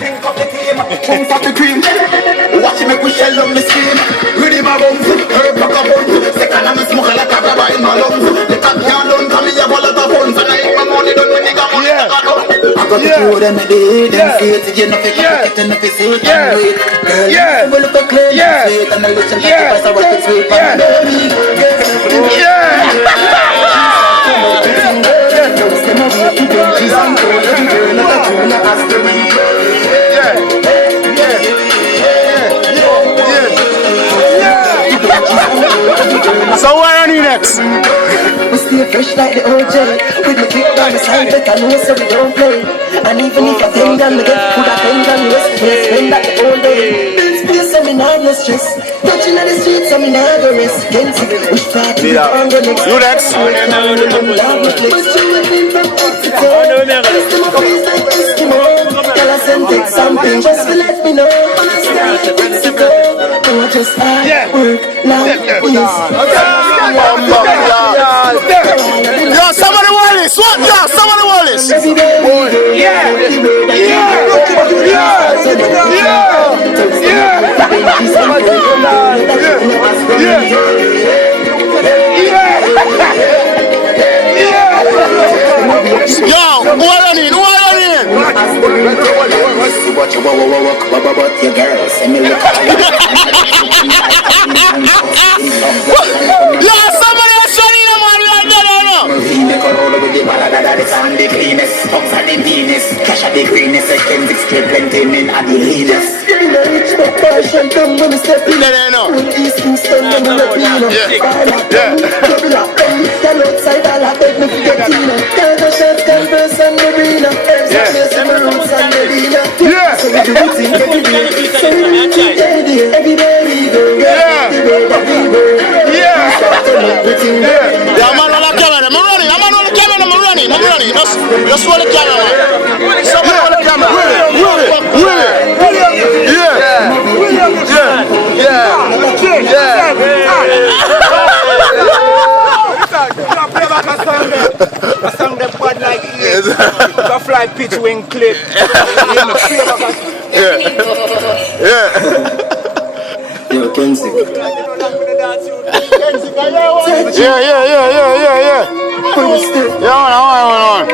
Drink up the team, bounce up the cream. Watch me push shell on the screen. Ready my bones, herb like a bun. Second I'm smoking like a rubber in my lungs. The cat can't done, come me have a lot of funds. And I eat my money done when they got money I got the food and the day. Them see it, you know, pick up it and if it's sweet and wait. Girl, you will look a clean and sweet. And I listen to the price of what it's sweet. So where are you next? We stay fresh like the OJ. With the kick down the side, like I know so we don't play. And even if I think that me get, put a thing on the rest, we spend that the whole day. Bills space, so me not no stress. Touching on the streets, so me not go rest. Can't see which part to be on the next. You next? But you will be from Mexico. It's my face like Eskimo. Tell us and take something, just to let me know. On a sky like Mexico. Oh, just hard work, life Yo, somebody Wallace! What? Yo, somebody Wallace! Yo, who are you in? Who are you in? Watch your walk, your girl. Send me look. Yo, somebody else showing them on right now. Marine Corona with the balada, the sun, the cleanest. Tops are the Venus, cash are the greenest. Seconds, explain plenty men are the leanest. in the rich but passion come when we step in. East Kingston and the Latino. Double up, tell outside all I beg me to get in. Canada shirts, Converse and Marina. Herbs and place in my roots and the dealer. So we do it in every day. So we do it in every day. Every day we go. Every day. Yeah, man on the camera. I'm running. Just hold the camera, man. Somebody hold the camera. I sang the bud like this. The fly pitch wing clip. Yo, Kenzie. Yeah. Yeah, on.